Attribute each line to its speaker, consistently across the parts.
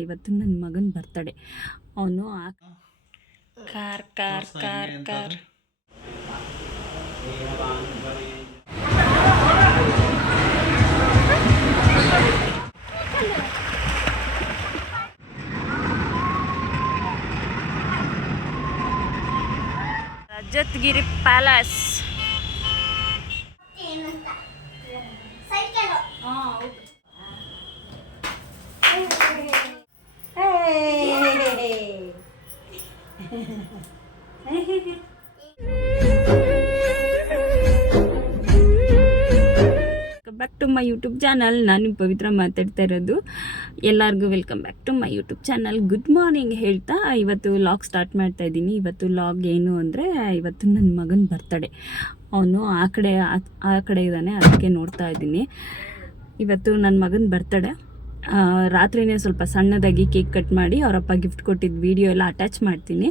Speaker 1: ಇವತ್ತು ನನ್ನ ಮಗನ ಬರ್ತಡೆ ಅವನು car car car car. Rajatgiri palace back to my YouTube channel ನಾನು ಪವಿತ್ರ ಮಾತಾಡ್ತಾ ಇರೋದು. ಎಲ್ಲರಿಗೂ welcome back to my YouTube channel good morning ಹೇಳ್ತಾ, ಇವತ್ತು ಲಾಗ್ ಸ್ಟಾರ್ಟ್ ಮಾಡ್ತಾ ಇದ್ದೀನಿ. ಇವತ್ತು ಲಾಗ್ ಏನು ಅಂದರೆ, ಇವತ್ತು ನನ್ನ ಮಗನ ಬರ್ತಡೆ ಅವನು ಆ ಕಡೆ ಆ ಕಡೆ ಇದ್ದಾನೆ, ಅದಕ್ಕೆ ನೋಡ್ತಾ ಇದ್ದೀನಿ. ಇವತ್ತು ನನ್ನ ಮಗನ ಬರ್ತಡೆ ರಾತ್ರಿನೇ ಸ್ವಲ್ಪ ಸಣ್ಣದಾಗಿ ಕೇಕ್ ಕಟ್ ಮಾಡಿ ಅವರಪ್ಪ ಗಿಫ್ಟ್ ಕೊಟ್ಟಿದ್ದ ವೀಡಿಯೋ ಎಲ್ಲ ಅಟ್ಯಾಚ್ ಮಾಡ್ತೀನಿ.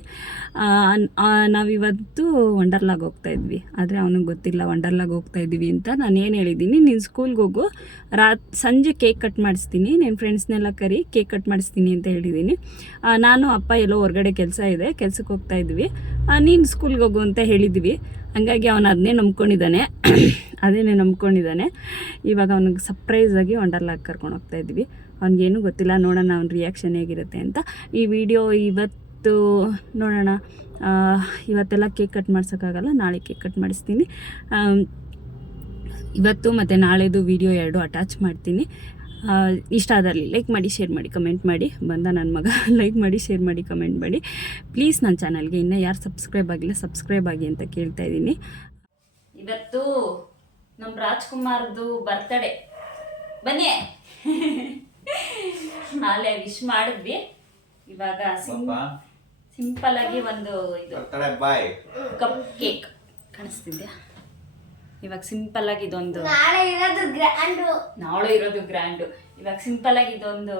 Speaker 1: ನಾವಿವತ್ತು ವಂಡರ್ಲಾಗ್ ಹೋಗ್ತಾ ಇದ್ವಿ. ಆದರೆ ಅವನಿಗೆ ಗೊತ್ತಿಲ್ಲ ವಂಡರ್ಲಾಗ್ ಹೋಗ್ತಾ ಇದ್ದೀವಿ ಅಂತ. ನಾನು ಏನು ಹೇಳಿದ್ದೀನಿ ನೀನು ಸ್ಕೂಲ್ಗೆ ಹೋಗು. ರಾತ್, ಸಂಜೆ ಕೇಕ್ ಕಟ್ ಮಾಡಿಸ್ತೀನಿ. ನಿನ್ನ ಫ್ರೆಂಡ್ಸ್ನೆಲ್ಲ ಕರಿ, ಕೇಕ್ ಕಟ್ ಮಾಡಿಸ್ತೀನಿ ಅಂತ ಹೇಳಿದ್ದೀನಿ ನಾನು, ಅಪ್ಪ ಎಲ್ಲೋ ಹೊರಗಡೆ ಕೆಲಸ ಇದೆ ಕೆಲಸಕ್ಕೆ ಹೋಗ್ತಾ ಇದ್ವಿ. ನೀನು ಸ್ಕೂಲ್ಗೆ ಹೋಗು ಅಂತ ಹೇಳಿದ್ವಿ. ಹಾಗಾಗಿ ಅವನು ಅದನ್ನೇ ನಂಬ್ಕೊಂಡಿದ್ದಾನೆ. ಅದೇನೇ ನಂಬ್ಕೊಂಡಿದ್ದಾನೆ. ಇವಾಗ ಅವನಿಗೆ ಸರ್ಪ್ರೈಸಾಗಿ ವಂಡರ್ಲಾಗ್ ಕರ್ಕೊಂಡು ಹೋಗ್ತಾ ಇದ್ವಿ. ಅವ್ನಿಗೇನು ಗೊತ್ತಿಲ್ಲ, ನೋಡೋಣ ಅವ್ನ ರಿಯಾಕ್ಷನ್ ಹೇಗಿರುತ್ತೆ ಅಂತ. ಈ ವಿಡಿಯೋ ಇವತ್ತು ನೋಡೋಣ ಇವತ್ತೆಲ್ಲ ಕೇಕ್ ಕಟ್ ಮಾಡ್ಸೋಕ್ಕಾಗಲ್ಲ, ನಾಳೆ ಕೇಕ್ ಕಟ್ ಮಾಡಿಸ್ತೀನಿ. ಇವತ್ತು ಮತ್ತು ನಾಳೆದು ವಿಡಿಯೋ ಎರಡು ಅಟ್ಯಾಚ್ ಮಾಡ್ತೀನಿ. ಇಷ್ಟ ಆದಲ್ಲಿ ಲೈಕ್ ಮಾಡಿ ಶೇರ್ ಮಾಡಿ ಕಮೆಂಟ್ ಮಾಡಿ. ಬಂದ ನನ್ನ ಮಗ ಲೈಕ್ ಮಾಡಿ ಶೇರ್ ಮಾಡಿ ಕಮೆಂಟ್ ಮಾಡಿ. ಪ್ಲೀಸ್ ನನ್ನ ಚಾನಲ್ಗೆ ಇನ್ನೂ ಯಾರು ಸಬ್ಸ್ಕ್ರೈಬ್ ಆಗಿಲ್ಲ ಸಬ್ಸ್ಕ್ರೈಬ್ ಆಗಿ ಅಂತ ಕೇಳ್ತಾ ಇದ್ದೀನಿ. ಇವತ್ತು ನಮ್ಮ ರಾಜ್ಕುಮಾರ್ದು ಬರ್ತಡೇ ಬನ್ನಿ. ನಾಳೆ ವಿಶ್ ಮಾಡಿದ್ವಿ. ಇವಾಗ ಸಿಂಪಲ್ ಆಗಿ ಒಂದು ಇದು. ಕಪ್ ಕೇಕ್ ಕಾಣಿಸ್ತಿದ್ಯಾ? ಇವಾಗ ಸಿಂಪಲ್ ಆಗಿ ಇದೊಂದು
Speaker 2: ನಾಳೆ ಇರೋದು ಗ್ರ್ಯಾಂಡು
Speaker 1: ನಾಳೆ ಇರೋದು ಗ್ರ್ಯಾಂಡು ಇವಾಗ ಸಿಂಪಲ್ ಆಗಿ ಇದೊಂದು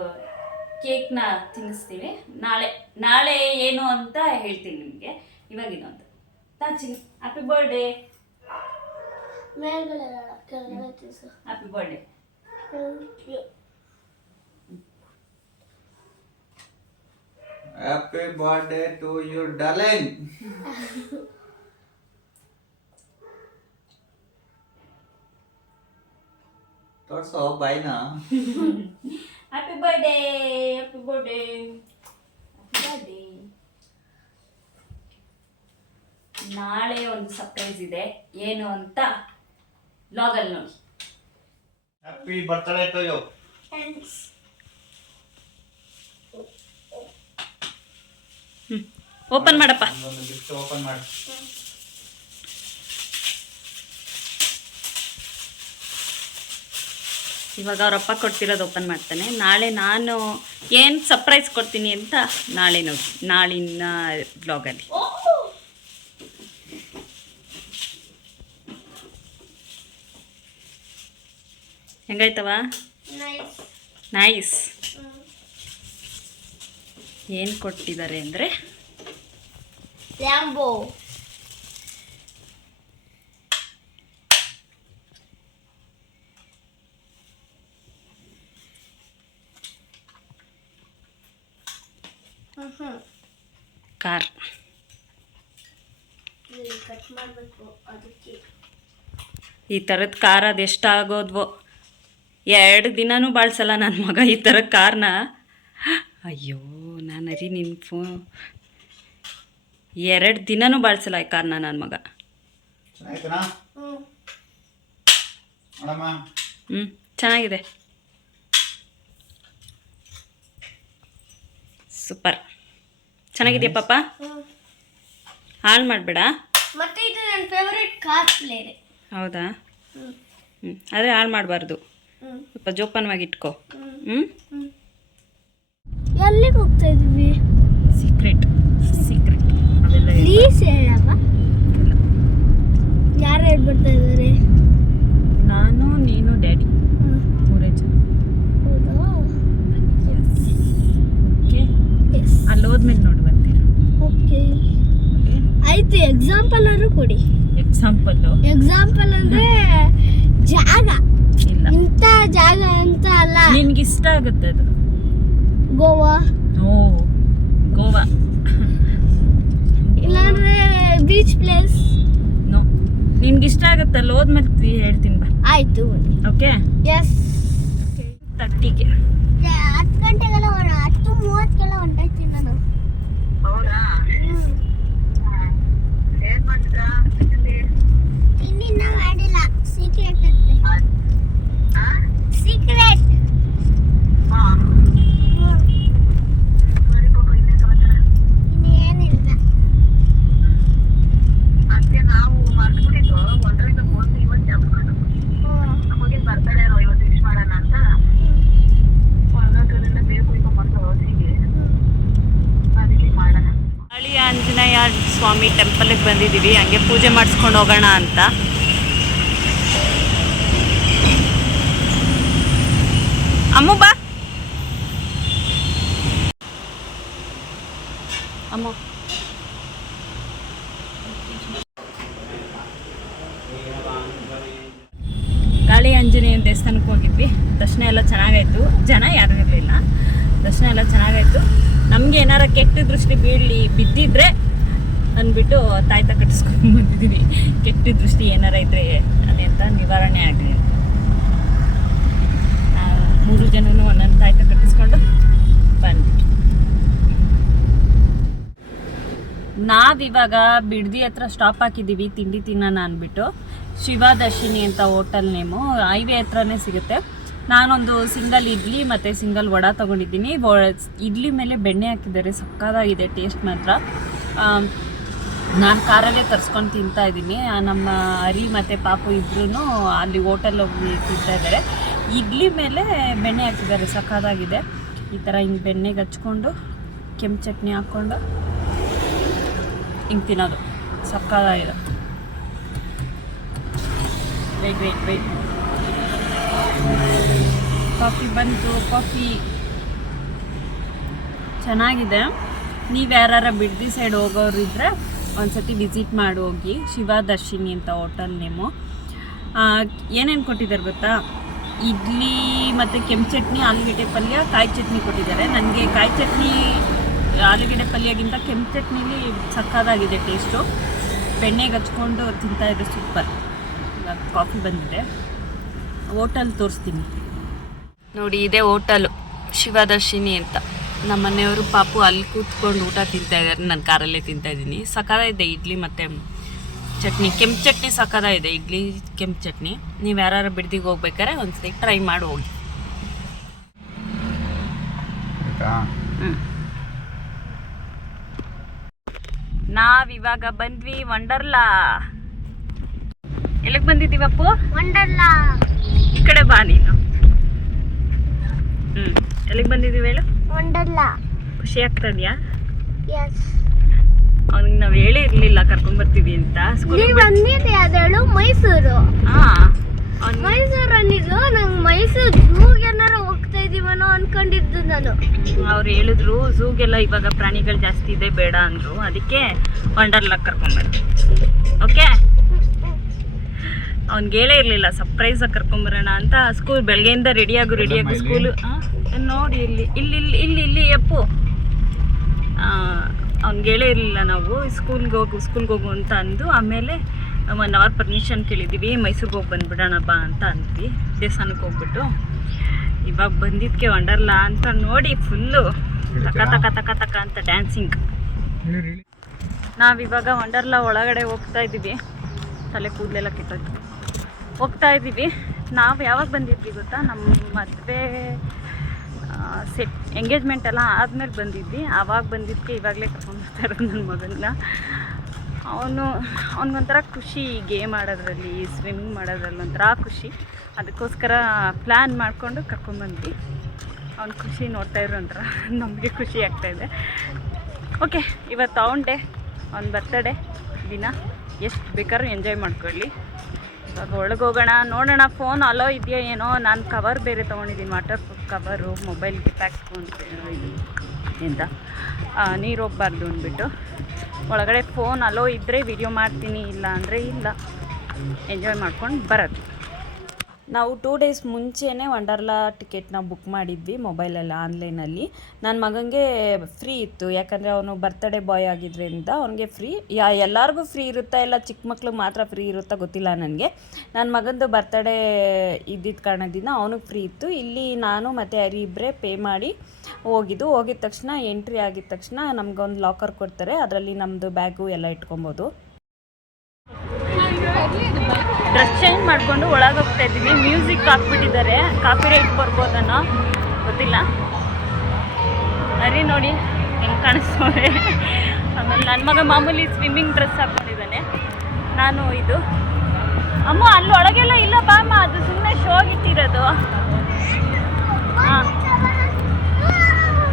Speaker 1: ಕೇಕ್ನ ತಿನ್ನಿಸ್ತೀವಿ. ನಾಳೆ ನಾಳೆ ಏನು ಅಂತ ಹೇಳ್ತೀನಿ ನಿಮಗೆ. ಇವಾಗ ಇದೊಂದು ತಾಚಿ happy birthday. Happy birthday
Speaker 3: happy birthday to you ಡಲೆನ್ ತೋರ್ಸೋ ಬಾಯ್ನ.
Speaker 1: Happy birthday happy birthday happy birthday ನಾಳೆ ಒಂದು ಸರ್ಪ್ರೈಸ್ ಇದೆ. ಏನು ಅಂತ ಲಾಗಲ್ಲಿ ನೋಡಿ.
Speaker 3: Happy birthday to you
Speaker 1: open ಮಾಡಪ್ಪ.
Speaker 3: ಓಪನ್ ಮಾಡಿ.
Speaker 1: ಇವಾಗ ಅವರಪ್ಪ ಕೊಡ್ತಿರೋದು ಓಪನ್ ಮಾಡ್ತಾನೆ. ನಾಳೆ ನಾನು ಏನು ಸರ್ಪ್ರೈಸ್ ಕೊಡ್ತೀನಿ ಅಂತ ನಾಳೆ ನೋಡಿ. ನಾಳಿನ ಬ್ಲಾಗಲ್ಲಿ ಹೆಂಗಾಯ್ತವ. ನೈಸ್. ಏನು ಕೊಟ್ಟಿದ್ದಾರೆ ಅಂದರೆ?
Speaker 2: ಲ್ಯಾಂಬೋ.
Speaker 1: ಕಾರ್. ಈ ಥರದ ಕಾರ್ ಅದು ಎಷ್ಟಾಗೋದ್ವೋ. ಎರಡು ದಿನನೂ ಬಾಳ್ಸಲ್ಲ ನನ್ನ ಮಗ ಈ ಥರ ಕಾರ್ನ. ಅಯ್ಯೋ ನಾನು ಅರಿ ನಿನ್ನ ಫೋ ಎರಡು ದಿನನೂ ಬಳಸಲ್ಲ ಈ ಕಾರ್ನ ನನ್ನ ಮಗ.
Speaker 2: ಹ್ಞೂ
Speaker 1: ಚೆನ್ನಾಗಿದೆ. ಸೂಪರ್. ಚೆನ್ನಾಗಿದೆಯಾ ಪಾಪ? ಹಾಳು ಮಾಡಬೇಡ.
Speaker 2: ಮತ್ತೆ ಇದು ನನ್ನ ಫೇವರೇಟ್ ಕಾರ್ ಪ್ಲೇರೆ
Speaker 1: ಹೌದಾ?
Speaker 2: ಹ್ಞೂ
Speaker 1: ಆದರೆ ಹಾಳು ಮಾಡಬಾರ್ದು. ಸ್ವಲ್ಪ ಜೋಪಾನವಾಗಿ ಇಟ್ಕೋ.
Speaker 2: ಹ್ಞೂ ಎಲ್ಲಿಗೆ ಹೋಗ್ತಾ ಇದೀವಿ
Speaker 1: ಸೀಕ್ರೆಟ್ ಸೀಕ್ರೆಟ್ ಅದೆಲ್ಲ
Speaker 2: ಪ್ಲೀಸ್ ಹೇಳಪ್ಪ ಯಾರು ಹೇಳ್ಬಿಡ್ತಾ ಇದ್ದಾರೆ?
Speaker 1: ನಾನು ನೀನು ಡ್ಯಾಡಿ. ಮೂರೇ ಜನ. ಓಕೆ ಅಲ್ಲಿ ಹೋದ್ಮೇಲೆ ನೋಡಿ ಬರ್ತೀರಾ?
Speaker 2: ಓಕೆ ಆಯ್ತು ಎಕ್ಸಾಂಪಲ್ ಆದ್ರೂ ಕೊಡಿ.
Speaker 1: ಎಕ್ಸಾಂಪಲ್
Speaker 2: ಎಕ್ಸಾಂಪಲ್ ಅಂದ್ರೆ ಜಾಗ. ಇಂಥ ಜಾಗ ಅಂತ ಅಲ್ಲ.
Speaker 1: ನಿನ್ಗೆ ಇಷ್ಟ ಆಗುತ್ತೆ ಅದು.
Speaker 2: ಗೋವಾ
Speaker 1: ಓ ಗೋವಾ
Speaker 2: ಇಲ್ಲಾಂದ್ರೆ ಬೀಚ್ ಪ್ಲೇಸ್
Speaker 1: ನೋ ನಿನ್ಗಿಷ್ಟ ಆಗುತ್ತಲ್ಲ ಹೋದ್ಮೇಲೆ ಹೇಳ್ತೀನಿ ಬಾ.
Speaker 2: ಆಯ್ತು.
Speaker 1: ಓಕೆ
Speaker 2: ಎಸ್
Speaker 1: ತರ್ಟಿಗೆ
Speaker 2: ಹತ್ತು ಗಂಟೆಗೆಲ್ಲ ಹೊರ ಹತ್ತು ಮೂವತ್ತೆಲ್ಲ ಹೊಂಟಾಯ್ತೀನಿ ನಾನು ಇನ್ನಿನ್ನ ಮಾಡಿಲ್ಲ ಸೀಕ್ರೆಟ್ ಸೀಕ್ರೆಟ್ ಇನ್ನೇನಿಲ್ಲ
Speaker 1: ಹಳಿ ಆಂಜನೇಯ ಸ್ವಾಮಿ ಟೆಂಪಲ್ಗೆ ಬಂದಿದ್ದೀವಿ. ಹಂಗೆ ಪೂಜೆ ಮಾಡಿಸ್ಕೊಂಡು ಹೋಗೋಣ ಅಂತ. ಅಮ್ಮ ಬಾ ಅಮ್ಮ ಗಾಳಿ ಆಂಜನೇಯ ದೇವಸ್ಥಾನಕ್ಕೆ ಹೋಗಿದ್ವಿ ದರ್ಶನ ಎಲ್ಲ ಚೆನ್ನಾಗಾಯ್ತು ಜನ ಯಾರೂ ಇರಲಿಲ್ಲ ದರ್ಶನ ಎಲ್ಲ ಚೆನ್ನಾಗಾಯ್ತು ನಮಗೆ ಏನಾರ ಕೆಟ್ಟ ದೃಷ್ಟಿ ಬೀಳಲಿ ಬಿದ್ದಿದ್ರೆ ಅಂದ್ಬಿಟ್ಟು ತಾಯ್ತ ಬಂದಿದ್ದೀನಿ ಕೆಟ್ಟ ದೃಷ್ಟಿ ಏನಾರ ಇದ್ರೆ ಅದೆಂತ ನಿವಾರಣೆ ಆಗಲಿ. ಮೂರು ಜನನು ಒಂದೊಂದು ತಾಯ್ತ ಕಟ್ಟಿಸ್ಕೊಂಡು ಬಂದ್ವಿ ನಾವಿವಾಗ ಬಿಡ್ದಿ ಹತ್ರ ಸ್ಟಾಪ್ ಹಾಕಿದ್ದೀವಿ ತಿಂಡಿ ತಿನ್ನೋಣ ಅಂದ್ಬಿಟ್ಟು. ಶಿವದರ್ಶಿನಿ ಅಂತ ಹೋಟೆಲ್ ನೇಮು, ಹೈವೇ ಹತ್ರನೇ ಸಿಗುತ್ತೆ. ನಾನೊಂದು ಸಿಂಗಲ್ ಇಡ್ಲಿ ಮತ್ತು ಸಿಂಗಲ್ ವಡ ತೊಗೊಂಡಿದ್ದೀನಿ. ಇಡ್ಲಿ ಮೇಲೆ ಬೆಣ್ಣೆ ಹಾಕಿದ್ದಾರೆ ಸಕ್ಕದಾಗಿದೆ ಟೇಸ್ಟ್ ಮಾತ್ರ. ನಾನು ಕಾರಲ್ಲೇ ತರಿಸ್ಕೊಂಡು ತಿಂತಾ ಇದ್ದೀನಿ. ನಮ್ಮ ಹರಿ ಮತ್ತು ಪಾಪು ಇಬ್ಬರೂ ಅಲ್ಲಿ ಹೋಟೆಲ್ ಹೋಗಿ ತಿಂತಾ ಇದ್ದಾರೆ. ಇಡ್ಲಿ ಮೇಲೆ ಬೆಣ್ಣೆ ಹಾಕಿದ್ದಾರೆ ಸಕ್ಕತ್ತಾಗಿದೆ ಈ ಥರ ಹಿಂಗೆ ಬೆಣ್ಣೆಗೆ ಹಚ್ಕೊಂಡು, ಕೆಂಪು ಚಟ್ನಿ ಹಾಕ್ಕೊಂಡು ಹಿಂಗೆ ತಿನ್ನೋದು. ಸಕ್ಕತ್ತಾಗಿದೆ ವೆಯ್ಟ್ ವೆಯ್ಟ್ ವೆಯ್ಟ್ ಕಾಫಿ ಬಂತು ಕಾಫಿ ಚೆನ್ನಾಗಿದೆ. ನೀವು ಯಾರು ಬಿಡ್ದಿ ಸೈಡ್ ಹೋಗೋರು ಒಂದ್ಸತಿ ವಿಸಿಟ್ ಮಾಡಿ ಹೋಗಿ, ಶಿವದರ್ಶಿನಿ ಅಂತ ಹೋಟೆಲ್ ನೇಮು. ಏನೇನು ಕೊಟ್ಟಿದ್ದಾರೆ ಗೊತ್ತಾ? ಇಡ್ಲಿ ಮತ್ತು ಕೆಂಪು ಚಟ್ನಿ, ಆಲೂಗಡ್ಡೆ ಪಲ್ಯ, ಕಾಯಿ ಚಟ್ನಿ ಕೊಟ್ಟಿದ್ದಾರೆ. ನನಗೆ ಕಾಯಿ ಚಟ್ನಿ, ಆಲೂಗಡ್ಡೆ ಪಲ್ಯಗಿಂತ ಕೆಂಪು ಚಟ್ನಿಲಿ ಸಕ್ಕದಾಗಿದೆ ಟೇಸ್ಟು. ಬೆಣ್ಣೆಗೆ ಹಚ್ಕೊಂಡು ತಿಂತಾಯಿದ್ರೆ ಸೂಪರ್. ಇವಾಗ ಕಾಫಿ ಬಂದಿದೆ. ಹೋಟಲ್ ತೋರಿಸ್ತೀನಿ. ನೋಡಿ, ಇದೇ ಹೋಟಲು, ಶಿವದರ್ಶಿನಿ ಅಂತ. ನಮ್ಮ ಮನೆಯವರು ಪಾಪು ಅಲ್ಲಿ ಕೂತ್ಕೊಂಡು ಊಟ ತಿಂತಾ ಇದ್ದಾರೆ. ನಾನು ಕಾರಲ್ಲೇ ತಿಂತಾ ಇದ್ದೀನಿ. ಇದೆ ಇಡ್ಲಿ ಮತ್ತು ಚಟ್ನಿ. ಕೆಂಪು ಚಟ್ನಿ ಸಕ್ಕತ್ತಾಗಿದೆ ಇಡ್ಲಿ ಕೆಂಪು ಚಟ್ನಿ. ನೀವು ಯಾರು ಬಿಡ್ದಿಗೆ ಹೋಗ್ಬೇಕಾರೆ ಒಂದ್ಸತಿ ಟ್ರೈ ಮಾಡಿ ಹೋಗಿ. ನಾವಿವಾಗ ಬಂದ್ವಿ ವಂಡರ್ಲಾ ಎಲ್ಲಿಗೆ ಬಂದಿದ್ದೀವಪ್ಪು
Speaker 2: ವಂಡರ್ಲಾ
Speaker 1: ಈ ಕಡೆ ಬಾ ನೀನು. ಹ್ಞೂ ಎಲ್ಲಿಗೆ ಬಂದಿದ್ದೀವಿ ಹೇಳು?
Speaker 2: ವಂಡರ್ಲ
Speaker 1: ಖುಷಿ ಆಗ್ತದ್ಯಾ
Speaker 2: ಎಸ್
Speaker 1: ಅವ್ನಿಗೆ ನಾವು ಹೇಳೇ ಇರಲಿಲ್ಲ ಕರ್ಕೊಂಬರ್ತೀವಿ ಅಂತ. ಸ್ಕೂಲಿಗೆ
Speaker 2: ನೀವು ಬಂದಿದ್ದೆ ಅದಳು ಮೈಸೂರು.
Speaker 1: ಹಾಂ. ಅವ್ನು
Speaker 2: ಮೈಸೂರು ಅಂದಿದ್ದು ನಂಗೆ ಮೈಸೂರು ಝೂಗೆ ಏನಾರ ಹೋಗ್ತಾ ಇದೀವನೋ ಅನ್ಕೊಂಡಿದ್ದು ನಾನು.
Speaker 1: ಅವ್ರು ಹೇಳಿದ್ರು ಝೂಗೆಲ್ಲ ಇವಾಗ ಪ್ರಾಣಿಗಳು ಜಾಸ್ತಿ ಇದೆ ಬೇಡ ಅಂದರು. ಅದಕ್ಕೆ ವಂಡರ್ಲಾಗ್ ಕರ್ಕೊಂಬರ್ತೀವಿ ಓಕೆ ಅವ್ನ್ಗೆ ಹೇಳೇ ಇರಲಿಲ್ಲ ಸರ್ಪ್ರೈಸಾಗಿ ಕರ್ಕೊಂಬರೋಣ ಅಂತ. ಸ್ಕೂಲ್ ಬೆಳಗ್ಗೆಯಿಂದ ರೆಡಿಯಾಗು ರೆಡಿಯಾಗು
Speaker 3: ಸ್ಕೂಲ್
Speaker 1: ಸ್ಕೂಲು ನೋಡಿ ಇಲ್ಲಿ ಇಲ್ಲಿ ಇಲ್ಲಿ ಇಲ್ಲಿ ಇಲ್ಲಿ ಎಪ್ಪು. ಅವ್ನಿಗೆ ಹೇಳೇ ಇರಲಿಲ್ಲ ನಾವು ಸ್ಕೂಲ್ಗೆ ಹೋಗು ಸ್ಕೂಲ್ಗೆ ಹೋಗು ಅಂತ ಅಂದು ಆಮೇಲೆ ಒನ್ ಅವರ್ ಪರ್ಮಿಷನ್ ಕೇಳಿದ್ದೀವಿ ಮೈಸೂರಿಗೆ ಹೋಗಿ ಬಂದುಬಿಡೋಣ ಬಾ ಅಂತ ಅಂದ್ವಿ. ದೇವಸ್ಥಾನಕ್ಕೆ ಹೋಗ್ಬಿಟ್ಟು. ಇವಾಗ ಬಂದಿದ್ದಕ್ಕೆ ವಂಡರ್ಲಾ ಅಂತ ನೋಡಿ ಫುಲ್ಲು ತಕ ತಕ ತಕ ತಕ ಅಂತ ಡ್ಯಾನ್ಸಿಂಗ್ ನಾವಿವಾಗ ವಂಡರ್ಲಾ ಒಳಗಡೆ ಹೋಗ್ತಾ ಇದ್ದೀವಿ. ತಲೆ ಕೂದಲೆಲ್ಲ ಕೆಟ್ಟೋಯ್ತು. ಹೋಗ್ತಾ ಇದ್ದೀವಿ. ನಾವು ಯಾವಾಗ ಬಂದಿದ್ವಿ ಗೊತ್ತಾ? ನಮ್ಮ ಮದುವೆ ಸೆಟ್ ಎಂಗೇಜ್ಮೆಂಟ್ ಎಲ್ಲ ಆದಮೇಲೆ ಬಂದಿದ್ವಿ. ಆವಾಗ ಬಂದಿದ್ದಕ್ಕೆ ಇವಾಗಲೇ ಕರ್ಕೊಂಡು ಬರ್ತಾ ಇರೋದು ನನ್ನ ಮಗನ್ನ. ಅವನು, ಅವನಿಗೊಂಥರ ಖುಷಿ ಗೇಮ್ ಆಡೋದ್ರಲ್ಲಿ ಸ್ವಿಮ್ಮಿಂಗ್ ಮಾಡೋದ್ರಲ್ಲಿ ಒಂಥರ ಖುಷಿ. ಅದಕ್ಕೋಸ್ಕರ ಪ್ಲ್ಯಾನ್ ಮಾಡಿಕೊಂಡು ಕರ್ಕೊಂಡ್ಬಂದ್ವಿ ಅವ್ನ ಖುಷಿ ನೋಡ್ತಾ ಇರೋ ಒಂಥರ ನಮಗೆ ಖುಷಿ ಆಗ್ತಾಯಿದೆ ಓಕೆ ಇವತ್ತು ಅವನ ಡೇ ಅವ್ನ ಬರ್ತಡೇ ದಿನ. ಎಷ್ಟು ಬೇಕಾದ್ರೂ ಎಂಜಾಯ್ ಮಾಡ್ಕೊಳ್ಳಿ. ಇವಾಗ ಒಳಗೆ ಹೋಗೋಣ ನೋಡೋಣ ಫೋನ್ ಅಲೋ ಇದೆಯಾ ಏನೋ? ನಾನು ಕವರ್ ಬೇರೆ ತೊಗೊಂಡಿದ್ದೀನಿ. ವಾಟರ್ ಪ್ರೂಫ್ ಕವರು ಮೊಬೈಲ್ಗೆ ಪ್ಯಾಕ್ ಎಂತ ನೀರು ಹೋಗ್ಬಾರ್ದು ಅಂದ್ಬಿಟ್ಟು. ಒಳಗಡೆ ಫೋನ್ ಅಲೋ ಇದ್ದರೆ ವಿಡಿಯೋ ಮಾಡ್ತೀನಿ ಇಲ್ಲ ಅಂದರೆ ಇಲ್ಲ. ಎಂಜಾಯ್ ಮಾಡ್ಕೊಂಡು ಬರೋದು. ನಾವು ಟೂ ಡೇಸ್ ಮುಂಚೆನೇ ವಂಡರ್ಲಾ ಟಿಕೆಟ್ನ ಬುಕ್ ಮಾಡಿದ್ವಿ ಮೊಬೈಲಲ್ಲಿ ಆನ್ಲೈನಲ್ಲಿ ನನ್ನ ಮಗನಿಗೆ ಫ್ರೀ ಇತ್ತು. ಯಾಕಂದರೆ ಅವನು ಬರ್ತ್ಡೇ ಬಾಯ್ ಆಗಿದ್ದರಿಂದ ಅವನಿಗೆ ಫ್ರೀ ಯಾ, ಎಲ್ಲರಿಗೂ ಫ್ರೀ ಇರುತ್ತಾ ಇಲ್ಲ? ಚಿಕ್ಕ ಮಕ್ಕಳು ಮಾತ್ರ ಫ್ರೀ ಇರುತ್ತಾ ಗೊತ್ತಿಲ್ಲ ನನಗೆ. ನನ್ನ ಮಗಂದು ಬರ್ತ್ಡೇ ಇದ್ದಿದ್ದ ಕಾರಣದಿಂದ ಅವನಿಗೆ ಫ್ರೀ ಇತ್ತು. ಇಲ್ಲಿ ನಾನು ಮತ್ತು ಅರಿ ಇಬ್ಬರೇ ಪೇ ಮಾಡಿ ಹೋಗಿದ್ದು. ಹೋಗಿದ ತಕ್ಷಣ ಎಂಟ್ರಿ ಆಗಿದ ತಕ್ಷಣ ನಮ್ಗೊಂದು ಲಾಕರ್ ಕೊಡ್ತಾರೆ. ಅದರಲ್ಲಿ ನಮ್ಮದು ಬ್ಯಾಗು ಎಲ್ಲ ಇಟ್ಕೊಬೋದು. ಡ್ರೆಸ್ ಚೇಂಜ್ ಮಾಡಿಕೊಂಡು ಒಳಗೆ ಹೋಗ್ತಾ ಇದ್ದೀವಿ. ಮ್ಯೂಸಿಕ್ ಹಾಕ್ಬಿಟ್ಟಿದ್ದಾರೆ. ಕಾಪಿ ರೈಟ್ ಬರ್ಬೋದನ್ನೋ ಗೊತ್ತಿಲ್ಲ. ಅರಿ ನೋಡಿ, ಹೆಂಗೆ ಕಾಣಿಸ್ತವ್ರೆ ಆಮೇಲೆ ನನ್ನ ಮಗ ಮಾಮೂಲಿ ಸ್ವಿಮ್ಮಿಂಗ್ ಡ್ರೆಸ್ ಹಾಕ್ಕೊಂಡಿದ್ದಾನೆ ನಾನು ಇದು. ಅಮ್ಮ, ಅಲ್ಲಿ ಒಳಗೆಲ್ಲ ಇಲ್ಲ ಬಾಮ್ಮ, ಅದು ಸುಮ್ಮನೆ ಶೋ ಇಟ್ಟಿರೋದು ಹಾಂ.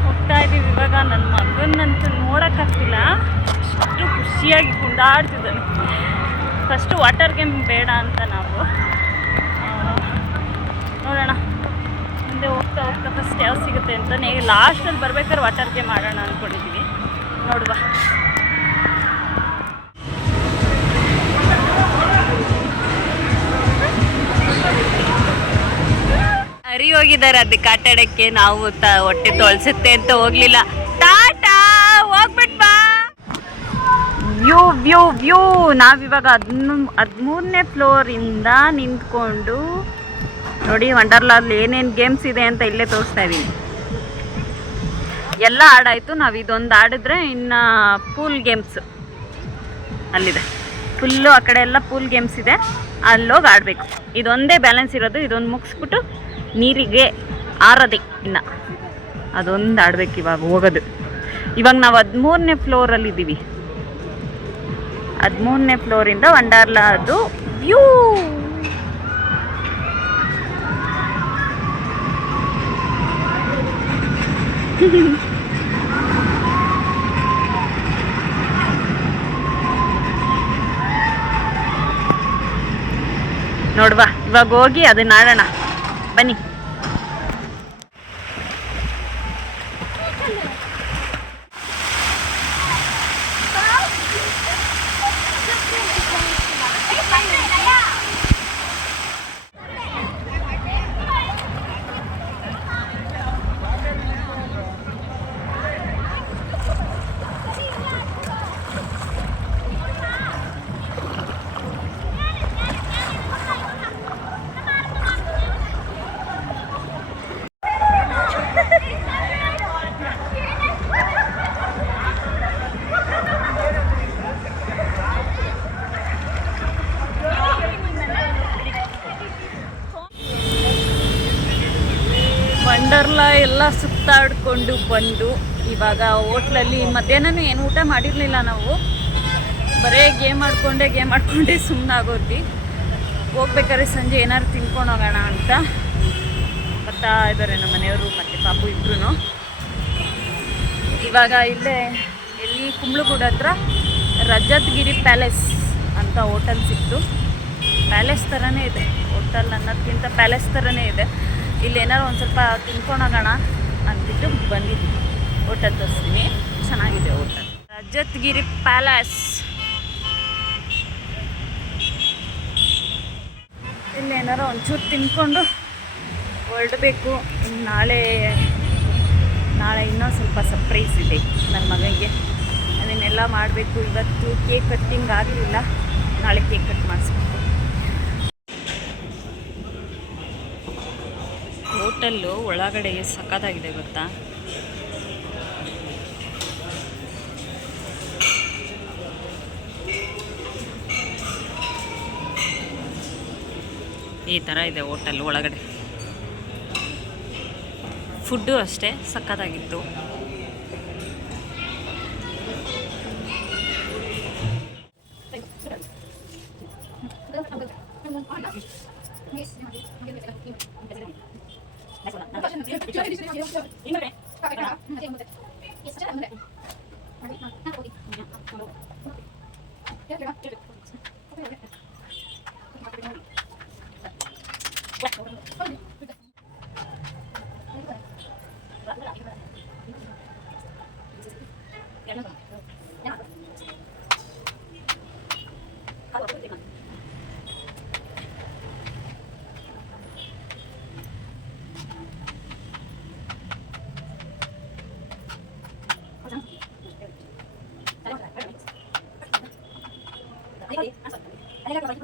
Speaker 1: ಹೋಗ್ತಾ ಇದ್ದೀವಿ ಇವಾಗ. ನನ್ನ ಮಗನಂತೂ ನೋಡೋಕ್ಕಾಗ್ತಿಲ್ಲ. ಅಷ್ಟು ಖುಷಿಯಾಗಿ ಕುಂಡಾಡ್ತಿದ್ದಾನೆ ಫಸ್ಟು ವಾಟರ್ ಗೇಮ್ ಬೇಡ ಅಂತ ನಾವು ನೋಡೋಣ. ಮುಂದೆ ಹೋಗ್ತಾ ಹೋಗ್ತಾ ಫಸ್ಟ್ ಯಾವ್ದು ಸಿಗುತ್ತೆ ಅಂತ ನೀವು ಲಾಸ್ಟಲ್ಲಿ ಬರ್ಬೇಕಾದ್ರೆ ವಾಟರ್ ಗೇಮ್ ಆಡೋಣ ಅಂದ್ಕೊಂಡಿದ್ದೀವಿ ನೋಡುವ. ಅರಿ ಹೋಗಿದ್ದಾರೆ ಅದಕ್ಕೆ ಆಟಾಡಕ್ಕೆ ನಾವು ಹೊಟ್ಟೆ ತೊಳ್ಸುತ್ತೆ ಅಂತ ಹೋಗ್ಲಿಲ್ಲ. ಟಾಟಾ ಹೋಗ್ಬಿಟ್ಟು ವ್ಯೂ ವ್ಯೂ ವ್ಯೂ. ನಾವಿವಾಗ ಹದಿನೂ ಹದಿಮೂರನೇ ಫ್ಲೋರಿಂದ ನಿಂತ್ಕೊಂಡು ನೋಡಿ ವಂಡರ್ಲಾಲ್ಲಿ ಏನೇನು ಗೇಮ್ಸ್ ಇದೆ ಅಂತ ಇಲ್ಲೇ ತೋರಿಸ್ತಾ ಇದ್ದೀನಿ. ಎಲ್ಲ ಆಡಾಯಿತು ನಾವು ಇದೊಂದು ಆಡಿದ್ರೆ ಇನ್ನು ಪೂಲ್ ಗೇಮ್ಸ್ ಅಲ್ಲಿದೆ. ಫುಲ್ಲು ಆ ಕಡೆ ಎಲ್ಲ ಪೂಲ್ ಗೇಮ್ಸ್ ಇದೆ. ಅಲ್ಲೋಗಿ ಆಡಬೇಕು ಇದೊಂದೇ ಬ್ಯಾಲೆನ್ಸ್ ಇರೋದು. ಇದೊಂದು ಮುಗಿಸ್ಬಿಟ್ಟು ನೀರಿಗೆ ಆರದೆ ಇನ್ನು. ಅದೊಂದು ಆಡ್ಬೇಕು ಇವಾಗ ಹೋಗೋದು. ಇವಾಗ ನಾವು ಹದಿಮೂರನೇ ಫ್ಲೋರಲ್ಲಿ ಇದ್ದೀವಿ ಹದಿಮೂರನೇ ಫ್ಲೋರಿಂದ ವಂಡರ್ಲಾ ಅದು. ವ್ಯೂ ನೋಡ್ವಾ ಇವಾಗ ಹೋಗಿ ಅದನ್ನ ಆಡೋಣ. ಬನ್ನಿ ವಂಡರ್ಲಾ ಎಲ್ಲ ಸುತ್ತಾಡ್ಕೊಂಡು ಬಂದು ಇವಾಗ ಹೋಟ್ಲಲ್ಲಿ ಮಧ್ಯಾಹ್ನ ಏನು ಊಟ ಮಾಡಿರಲಿಲ್ಲ ನಾವು. ಬರೇ ಗೇಮ್ ಆಡ್ಕೊಂಡೆ ಗೇಮ್ ಆಡ್ಕೊಂಡೆ ಸುಮ್ಮನಾಗೋದ್ವಿ ಹೋಗ್ಬೇಕಾದ್ರೆ ಸಂಜೆ ಏನಾದ್ರು ತಿನ್ಕೊಂಡು ಹೋಗೋಣ ಅಂತ. ಬರ್ತಾ ಇದ್ದಾರೆ ನಮ್ಮ ಮನೆಯವರು ಮತ್ತು ಪಾಪು ಇಬ್ರು ಇವಾಗ ಇಲ್ಲೇ ಎಲ್ಲಿ ಕುಂಬ್ಳಗೂಡ ಹತ್ರ ರಜತ್ಗಿರಿ ಪ್ಯಾಲೇಸ್ ಅಂತ ಹೋಟೆಲ್ ಸಿಕ್ತು. ಪ್ಯಾಲೇಸ್ ಥರನೇ ಇದೆ. ಹೋಟೆಲ್ ಅನ್ನೋದಕ್ಕಿಂತ ಪ್ಯಾಲೇಸ್ ಥರನೇ ಇದೆ. ಇಲ್ಲಿ ಏನಾರು ಒಂದು ಸ್ವಲ್ಪ ತಿನ್ಕೊಂಡು ಹೋಗೋಣ. ಅಂದ್ಬಿಟ್ಟು ಬಂದಿದ್ವಿ. ಊಟ ತೋರಿಸ್ತೀನಿ. ಚೆನ್ನಾಗಿದೆ ಊಟ ರಜತ್ಗಿರಿ ಪ್ಯಾಲೇಸ್. ಇಲ್ಲಿ ಏನಾರು ಒಂಚೂರು ತಿನ್ಕೊಂಡು ಹೊರಡಬೇಕು. ನಾಳೆ ನಾಳೆ ಇನ್ನೂ ಸ್ವಲ್ಪ ಸರ್ಪ್ರೈಸ್ ಇದೆ ನನ್ನ ಮಗನಿಗೆ. ಅದನ್ನೆಲ್ಲ ಮಾಡಬೇಕು. ಇವತ್ತು ಕೇಕ್ ಕಟ್ಟಿಂಗ್ ಆಗಲಿಲ್ಲ ನಾಳೆ ಕೇಕ್ ಕಟ್ ಮಾಡಿಸ್ಬೇಕು. ಹೋಟೆಲ್ಲು ಒಳಗಡೆ ಸಕ್ಕತ್ತಾಗಿದೆ ಗೊತ್ತಾ? ಈ ಥರ ಇದೆ ಹೋಟೆಲ್ ಒಳಗಡೆ. ಫುಡ್ಡು ಅಷ್ಟೇ ಸಕ್ಕತ್ತಾಗಿತ್ತು
Speaker 4: Thank you. 好的，understood。阿里
Speaker 5: 巴巴。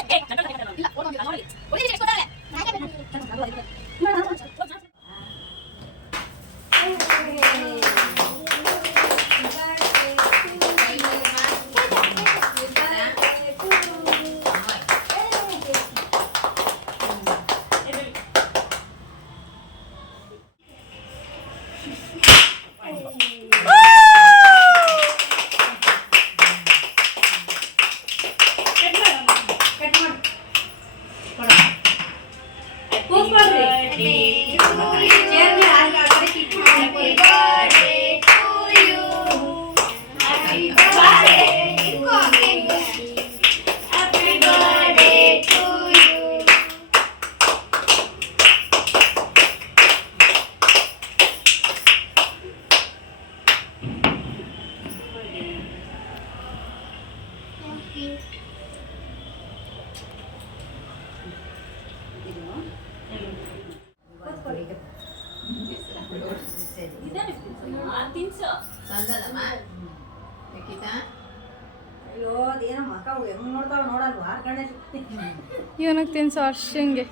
Speaker 5: ಅರ್ಶಂಗೆ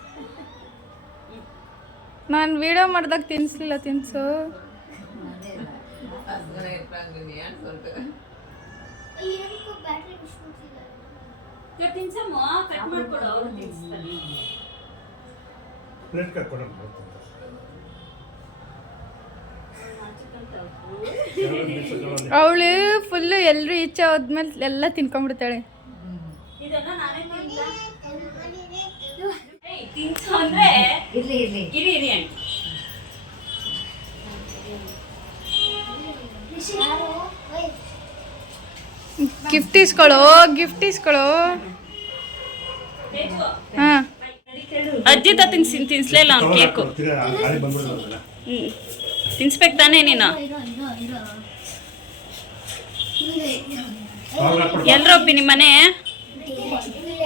Speaker 5: ನಾನು ವಿಡಿಯೋ ಮಾಡ್ದಾಗ ತಿನ್ಸ್ಲಿಲ್ಲ ತಿನ್ಸು.
Speaker 2: ಏನಕ್ಕೂ ಬ್ಯಾಟ್ರಿ ಬಿಸ್ಬಿಟ್ಟಿದ್ದಾರೆ
Speaker 1: ತಿನ್ಸಮ್ಮ ಕಟ್ ಮಾಡ್ಕೊಡು ಅವ್ರು ತಿನ್ಸ್ತಾರೆ.
Speaker 6: ಪ್ಲೇಟ್ ಕಟ್ಕೊಡೋಣ
Speaker 5: ಅವಳು ಫುಲ್ಲು ಎಲ್ಲರೂ ಈಚೆ ಹೋದ್ಮೇಲೆ ಎಲ್ಲ ತಿನ್ಕೊಂಡ್ಬಿಡ್ತಾಳೆ.
Speaker 1: ತಿನ್ಸು ಅಂದ್ರೆ
Speaker 4: ಇರ್ಲಿ ಇರ್ಲಿ.
Speaker 1: ಇರಿ ಇರಿ ಅಂತ
Speaker 5: ಗಿಫ್ಟ್ ಇಸ್ಕೊಳ್ಳೋ ಗಿಫ್ಟ್ ಇಸ್ಕೊಳ್ಳೋ ಹಾಂ.
Speaker 1: ಅಜ್ಜಿ ತ ತಿನ್ಸಿ ತಿನ್ಸ್ಲೇ ಇಲ್ಲ ಅವ್ನು ಕೇಕು. ಹ್ಞೂ ತಿನ್ಸ್ಬೇಕು ತಾನೇ ನೀನು? ಎಲ್ರೊಪ್ಪಿ ನಿಮ್ಮ ಮನೆ?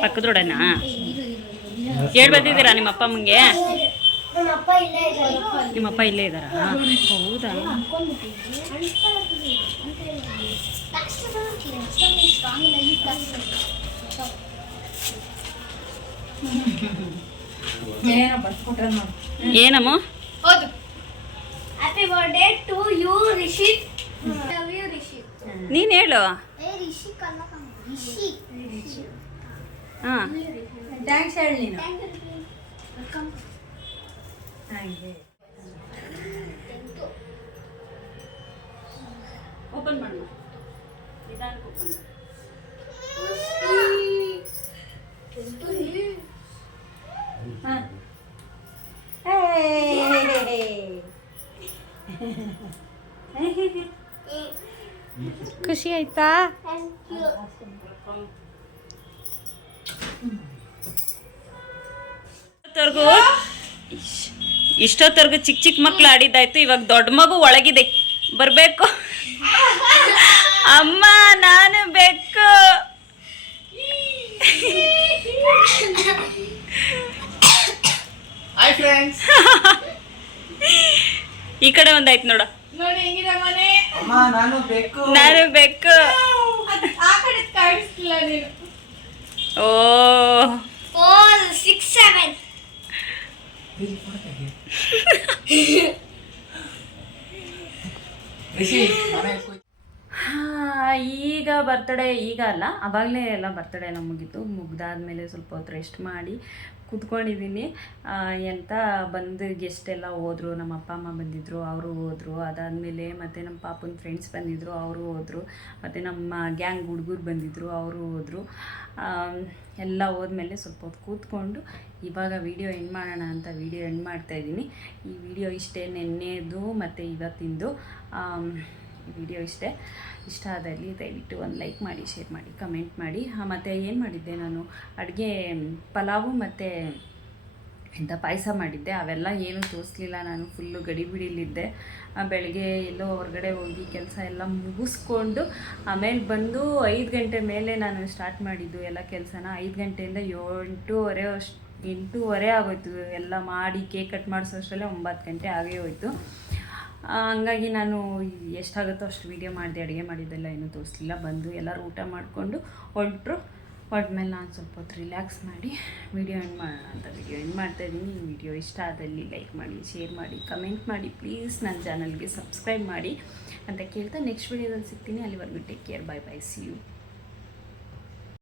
Speaker 1: ಪಕ್ಕದೊಡನಾ ಹೇಳ್ ಬಂದಿದ್ದೀರಾ ನಿಮ್ಮ ಅಪ್ಪ ಅಮ್ಮಂಗೆ?
Speaker 2: ನಿಮ್ಮಪ್ಪ ಇಲ್ಲೇ ಇದ್ದಾರೆ?
Speaker 1: ನಿಮ್ಮ ಅಪ್ಪ ಇಲ್ಲೇ ಇದ್ದಾರಾ ಹೌದಾ ಏನಮ್ಮ?
Speaker 2: Happy birthday to you Rishi love you Rishith
Speaker 1: ನೀನು ಹೇಳು. ಹಾಂ.
Speaker 4: ಥ್ಯಾಂಕ್ಸ್ ಹೇಳಿ ನೀನು
Speaker 2: ಥ್ಯಾಂಕ್ ಯು ವೆಲ್ಕಮ್
Speaker 4: ಹಾಗೆ
Speaker 1: ಓಪನ್ ಮಾಡು ನಿಧಾನಕ್ಕೆ ಓಪನ್
Speaker 4: ಹಾಂ
Speaker 5: ಖುಷಿ ಆಯ್ತಾ
Speaker 2: ಥ್ಯಾಂಕ್ ಯು
Speaker 1: ಇಷ್ಟೊತ್ತವರೆಗೂ ಇಷ್ಟೊತ್ತವರೆಗೂ ಚಿಕ್ಕ ಚಿಕ್ಕ ಮಕ್ಳು ಆಡಿದ್ದಾಯ್ತು ಇವಾಗ ದೊಡ್ಡ ಮಗು ಒಳಗಿದೆ. ಬರಬೇಕು? ಅಮ್ಮ ನಾನು ಬೇಕು
Speaker 3: ಹಾಯ್ ಫ್ರೆಂಡ್ಸ್
Speaker 1: ಈ ಕಡೆ ಒಂದಾಯ್ತು ನೋಡು.
Speaker 3: ನಾನು ಬೇಕು
Speaker 1: ನಾನು ಬೇಕು
Speaker 5: ಆ ಕಡೆ ಕಾಣಿಸ್ತಿಲ್ಲ ನೀನು.
Speaker 1: ಓ.
Speaker 2: ಫೋರ್ ಸಿಕ್ಸ್ ಸೆವೆನ್
Speaker 1: ऋषी ಈಗ ಬರ್ತಡೇ ಈಗ ಅಲ್ಲ, ಅವಾಗಲೇ ಎಲ್ಲ ಬರ್ತಡೇ ಎಲ್ಲ ಮುಗೀತು. ಮುಗ್ದಾದ್ಮೇಲೆ ಸ್ವಲ್ಪ ಹೊತ್ತು ರೆಸ್ಟ್ ಮಾಡಿ ಕೂತ್ಕೊಂಡಿದ್ದೀನಿ ಎಂತ ಬಂದು ಗೆಸ್ಟ್ ಎಲ್ಲ ಹೋದರು, ನಮ್ಮ ಅಪ್ಪ, ಅಮ್ಮ ಬಂದಿದ್ದರು ಅವರು ಹೋದರು. ಅದಾದಮೇಲೆ ಮತ್ತು ನಮ್ಮ ಪಾಪನ ಫ್ರೆಂಡ್ಸ್ ಬಂದಿದ್ದರು ಅವರು ಹೋದರು. ಮತ್ತು ನಮ್ಮ ಗ್ಯಾಂಗ್ ಹುಡುಗರು ಬಂದಿದ್ದರು ಅವರು ಹೋದರು. ಎಲ್ಲ ಹೋದ್ಮೇಲೆ ಸ್ವಲ್ಪ ಹೊತ್ತು ಕೂತ್ಕೊಂಡು ಇವಾಗ ವೀಡಿಯೋ ಎಂಡ್ ಮಾಡೋಣ ಅಂತ ವಿಡಿಯೋ ಎಂಡ್ ಮಾಡ್ತಾಯಿದ್ದೀನಿ ಈ ವಿಡಿಯೋ ಇಷ್ಟೇ ನೆನ್ನೆದು, ಮತ್ತು ಇವತ್ತಿಂದು. ವಿಡಿಯೋ ಇಷ್ಟೇ. ಇಷ್ಟ ಆದಲ್ಲಿ ದಯವಿಟ್ಟು ಒಂದು ಲೈಕ್ ಮಾಡಿ, ಶೇರ್ ಮಾಡಿ, ಕಮೆಂಟ್ ಮಾಡಿ. ಮತ್ತು ಏನು ಮಾಡಿದ್ದೆ ನಾನು? ಅಡುಗೆ, ಪಲಾವು ಮತ್ತು ಎಂಥ ಪಾಯಸ ಮಾಡಿದ್ದೆ. ಅವೆಲ್ಲ ಏನೂ ತೋರಿಸ್ಲಿಲ್ಲ ನಾನು. ಫುಲ್ಲು ಗಡಿಬಿಡಿಲಿದ್ದೆ. ಬಿಡಿಲಿದ್ದೆ ಬೆಳಗ್ಗೆ ಎಲ್ಲೋ ಹೊರಗಡೆ ಹೋಗಿ ಕೆಲಸ ಎಲ್ಲ ಮುಗಿಸ್ಕೊಂಡು ಆಮೇಲೆ ಬಂದು ಐದು ಗಂಟೆ ಮೇಲೆ ನಾನು ಸ್ಟಾರ್ಟ್ ಮಾಡಿದ್ದು ಎಲ್ಲ ಕೆಲಸನ. ಐದು ಗಂಟೆಯಿಂದ ಎಂಟೂವರೆ ಅಷ್ಟು, ಎಂಟೂವರೆ ಆಗೋಯ್ತು. ಎಲ್ಲ ಮಾಡಿ ಕೇಕ್ ಕಟ್ ಮಾಡಿಸೋ ಅಷ್ಟರಲ್ಲೇ ಒಂಬತ್ತು ಗಂಟೆ ಆಗೇ ಹೋಯ್ತು. ಹಂಗಾಗಿ ನಾನು ಎಷ್ಟಾಗುತ್ತೋ ಅಷ್ಟು ವೀಡಿಯೋ ಮಾಡಿದೆ, ಅಡುಗೆ ಮಾಡಿದ್ದೆಲ್ಲ ಏನೂ ತೋರಿಸ್ಲಿಲ್ಲ. ಬಂದು ಎಲ್ಲರೂ ಊಟ ಮಾಡಿಕೊಂಡು ಹೊರಟರು. ಮೇಲೆ ನಾನು ಸ್ವಲ್ಪ ಹೊತ್ತು ರಿಲ್ಯಾಕ್ಸ್ ಮಾಡಿ ವಿಡಿಯೋ ಎಂಡ್ ಮಾಡೋಣ ಅಂತ ವಿಡಿಯೋ ಎಂಡ್ ಮಾಡ್ತಾಯಿದ್ದೀನಿ ಈ ವಿಡಿಯೋ ಇಷ್ಟ ಆದಲ್ಲಿ ಲೈಕ್ ಮಾಡಿ ಶೇರ್ ಮಾಡಿ ಕಮೆಂಟ್ ಮಾಡಿ ಪ್ಲೀಸ್ ನನ್ನ ಚಾನಲ್ಗೆ ಸಬ್ಸ್ಕ್ರೈಬ್ ಮಾಡಿ ಅಂತ ಕೇಳ್ತಾ ನೆಕ್ಸ್ಟ್ ವಿಡಿಯೋದಲ್ಲಿ ಸಿಗ್ತೀನಿ. ಅಲ್ಲಿವರೆಗೂ take care bye bye see you